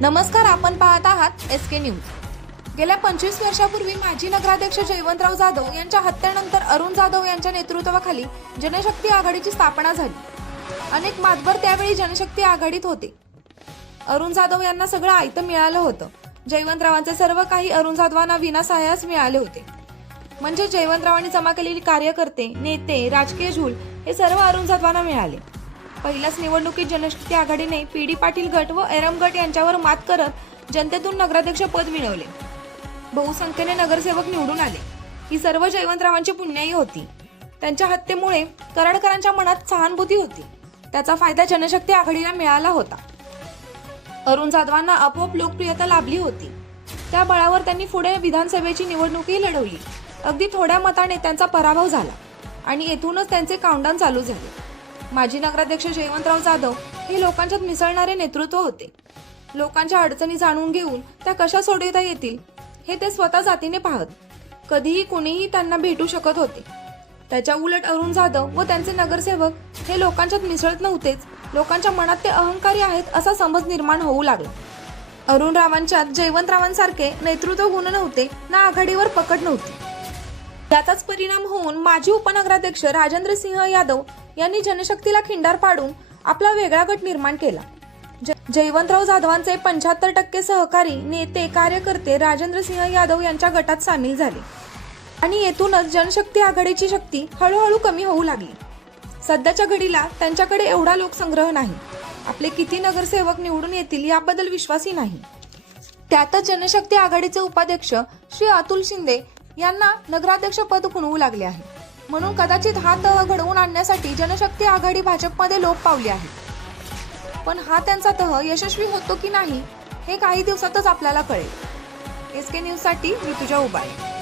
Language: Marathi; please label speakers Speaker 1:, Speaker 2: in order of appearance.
Speaker 1: नमस्कार आपण पाहत आहात एस के न्यूज गेल्या पंचवीस वर्षापूर्वी माजी नगराध्यक्ष जयवंतराव जाधव यांच्या हत्येनंतर अरुण जाधव यांच्या नेतृत्वाखाली जनशक्ती आघाडीची स्थापना झाली. अनेक मातबर त्यावेळी जनशक्ती आघाडीत होते. अरुण जाधव यांना सगळं आयतं मिळालं होतं. जयवंतरावांचे सर्व काही अरुण जाधवांना विनासायास मिळाले होते. म्हणजे जयवंतरावांनी जमा केलेली कार्यकर्ते नेते राजकीय झूल हे सर्व अरुण जाधवांना मिळाले. पहिल्याच निवडणुकीत जनशक्ती आघाडीने पी डी पाटील गट व एरम गट यांच्यावर मात करत जनतेतून नगराध्यक्ष पद मिळवले. बहुसंख्येने नगरसेवक निवडून आले. ही सर्व जयवंतरावांची पुण्याई होती. त्यांच्या हत्येमुळे कराडकरांच्या मनात सहानुभूती होती. त्याचा फायदा जनशक्ती आघाडीला मिळाला होता. अरुण जाधवांना आपोआप लोकप्रियता लाभली होती. त्या बळावर त्यांनी पुढे विधानसभेची निवडणूकही लढवली. अगदी थोड्या मताने त्यांचा पराभव झाला आणि येथूनच त्यांचे काउंटडाऊन चालू झाले. माजी नगराध्यक्ष जयवंतराव जाधव हे लोकांच्यात मिसळणारे नेतृत्व होते. लोकांच्या अडचणी जाणून घेऊन त्या कशा सोडवता येतील हे ते स्वतः जातीने पाहत कधीही कोणीही त्यांना भेटू शकत होते. त्याच्या उलट अरुण जाधव व त्यांचे नगरसेवक हे लोकांच्यात मिसळत नव्हतेच लोकांच्या मनात ते अहंकारी आहेत असा समज निर्माण होऊ लागला. अरुण रावांच्यात जयवंतरावांसारखे नेतृत्व गुण नव्हते ना आघाडीवर पकड नव्हती. त्याचाच परिणाम होऊन माजी उपनगराध्यक्ष राजेंद्र सिंह यादव यांनी जनशक्तीला खिंडार पाडून आपला वेगळा गट निर्माण केला. ज- जयवंतराव जाधवांचे पंच्याहत्तर टक्के सहकारी नेते कार्यकर्ते राजेंद्र सिंह यादव यांच्या गटात सामील झाले. आणि येथूनच जनशक्ती आघाडीची शक्ती हळूहळू कमी होऊ लागली. सध्याच्या घडीला त्यांच्याकडे एवढा लोकसंग्रह नाही. आपले किती नगरसेवक निवडून येतील याबद्दल विश्वासही नाही. त्यातच जनशक्ती आघाडीचे उपाध्यक्ष श्री अतुल शिंदे यांना नगराध्यक्ष पद खुणवू लागले आहे. म्हणून कदाचित हा तह घडवून आणण्यासाठी जनशक्ती आघाडी भाजपमध्ये लोप पावली आहे. पण हा त्यांचा तह यशस्वी होतो की नाही हे काही दिवसातच आपल्याला कळेल. एस के न्यूजसाठी ऋतुजा उबाळे